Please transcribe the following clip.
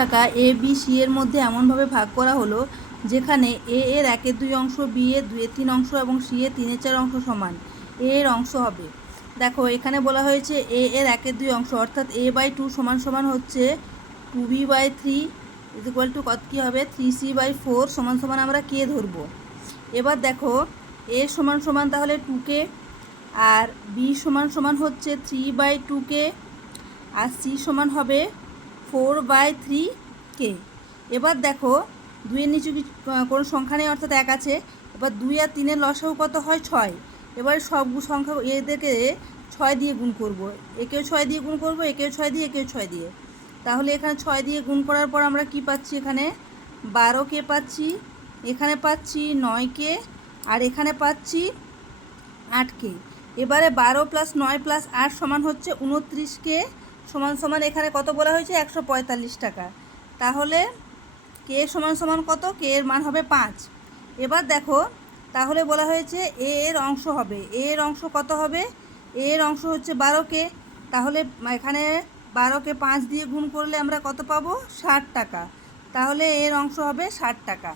টাকা A B C এর মধ্যে এমনভাবে ভাগ করা হলো যেখানে এ এর 1/2 অংশ, বি এর 2/3 অংশ এবং সি এর 3/4 অংশ সমান এ এর অংশ হবে। দেখো এখানে বলা হয়েছে এ এর 1/2 অংশ অর্থাৎ a/2 সমান সমান হচ্ছে 2b/3 ইজ ইকুয়াল টু কত কী হবে 3c/4 সমান সমান আমরা কে ধরবো। এবার দেখো এ সমান সমান তাহলে 2k, আর বি সমান সমান হচ্ছে 3/2k, আর সি সমান হবে 4/3k। এবার দেখো 2-এর নিচে কোনো সংখ্যা নেই অর্থাৎ 1 আছে। এবার 2 আর 3-এর লসাগু কত হয় 6। এবার সব সংখ্যা এদেরকে 6 দিয়ে গুণ করব, একেও 6 দিয়ে গুণ করব, একেও 6 দিয়ে, একেও 6 দিয়ে। তাহলে এখানে 6 দিয়ে গুণ করার পর আমরা কি পাচ্ছি, এখানে 12k পাচ্ছি, এখানে পাচ্ছি 9k, আর এখানে পাচ্ছি 8k। এবারে 12 + 9 + 8 সমান হচ্ছে 29k সমান সমান এখানে কত বলা হয়েছে 145 টাকা। তাহলে কে সমান সমান কত, কে এর মান হবে 5। এবার দেখো তাহলে বলা হয়েছে এ এর অংশ হবে, এ এর অংশ কত হবে, এ এর অংশ হচ্ছে 12k। তাহলে এখানে 12কে 5 দিয়ে গুণ করলে আমরা কত পাবো 60 টাকা। তাহলে এর অংশ হবে 60 টাকা।